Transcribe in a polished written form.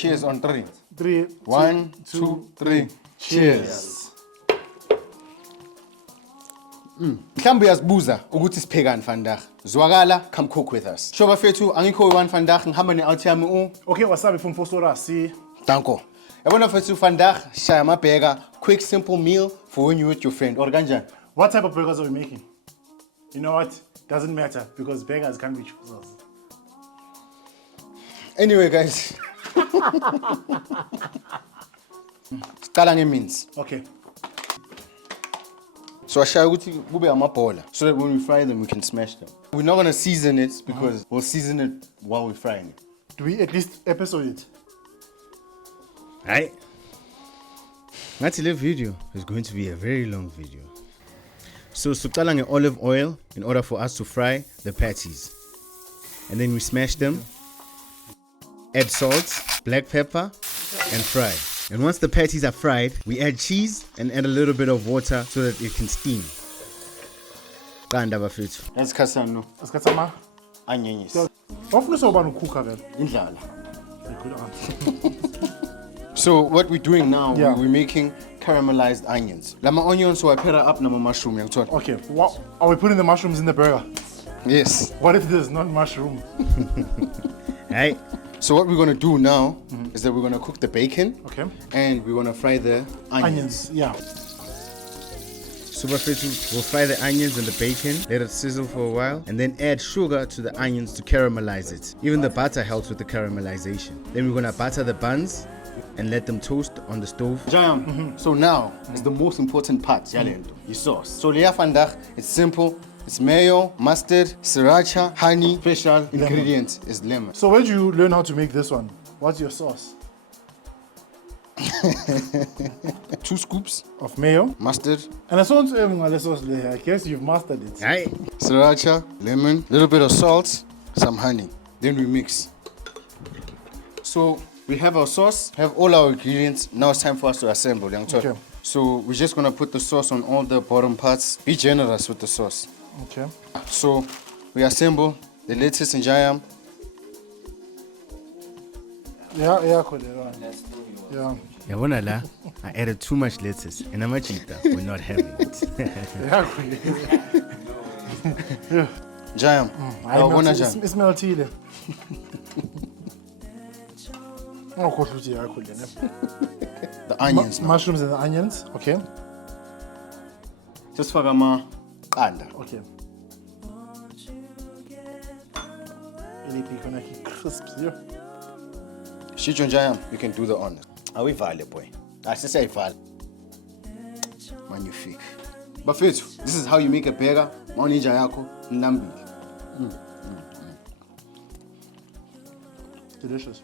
Cheers on three. 3, 1, 2, 3. Cheers. Mhlambe uyazibuza ukuthi siphekani vandag. Zwakala, come cook with us. Shoba fethu angikho one vandag ngihamba ne-out yami u. Okay, wasabi from Fosora. See. Danko. Yabona fethu vandag shaya amabheka, quick simple meal for when you're with your friend. Or kanjani? What type of burgers are we making? You know what? Doesn't matter because burgers can't be choosers. Anyway, guys. Siqala nge-means. Okay. So ashaya ukuthi kube amabhola so that when we fry them we can smash them. We're not gonna season it because we'll season it while we're frying it. Do we at least episode it? Right. Ngathi le video is going to be a very long video. So siqala nge-olive oil in order for us to fry the patties. And then we smash them. Add salt, black pepper, and fry. And once the patties are fried, we add cheese and add a little bit of water so that it can steam. Qanda bafethu. Let's cut some no. Isikhathi sama. Onions. Wafuna sobani ukukha vele? Indlala. Good answer. So what we're doing now, Yeah. we're making caramelized onions. Lama onions so I pair up nama mushroom yakuthola. Okay. What are we putting the mushrooms in the burger? Yes. What if there's not mushroom? Right. So what we're gonna do now is that we're gonna cook the bacon. Okay. And we're gonna fry the onions. Yeah. So bafethu, we'll fry the onions and the bacon, let it sizzle for a while, and then add sugar to the onions to caramelize it. Even the butter helps with the caramelization. Then we're gonna butter the buns and let them toast on the stove. Jam. So now is the most important part, yalento, your sauce. So leya vandag, it's simple. It's mayo, mustard, sriracha, honey. Special ingredient is lemon. So where did you learn how to make this one? What's your sauce? 2 scoops Of mayo. mustard, And I saw the sauce there. I guess you've mastered it. Right. sriracha, lemon, little bit of salt, some honey. Then we mix. So we have our sauce, have all our ingredients. Now it's time for us to assemble, young Okay. So we're just gonna put the sauce on all the bottom parts. Be generous with the sauce. Okay. So we assemble the lettuce and jam. Yeah, yeah. Yabona la, I added too much lettuce and amachita. We're not having it. Yeah. Jam. Yawubona jam. Smell tea. Oh, kohlutsi yakho lena. The onions. now. Mushrooms and the onions. Okay. Just faka ama qanda. Okay. Iliphi khona crisps here. Shijo jam, you can do the honors. Awivale boy. Asisayivale. Magnifique. Bafethu, this is how you make a burger. Mawuninja yakho nilambile. Delicious.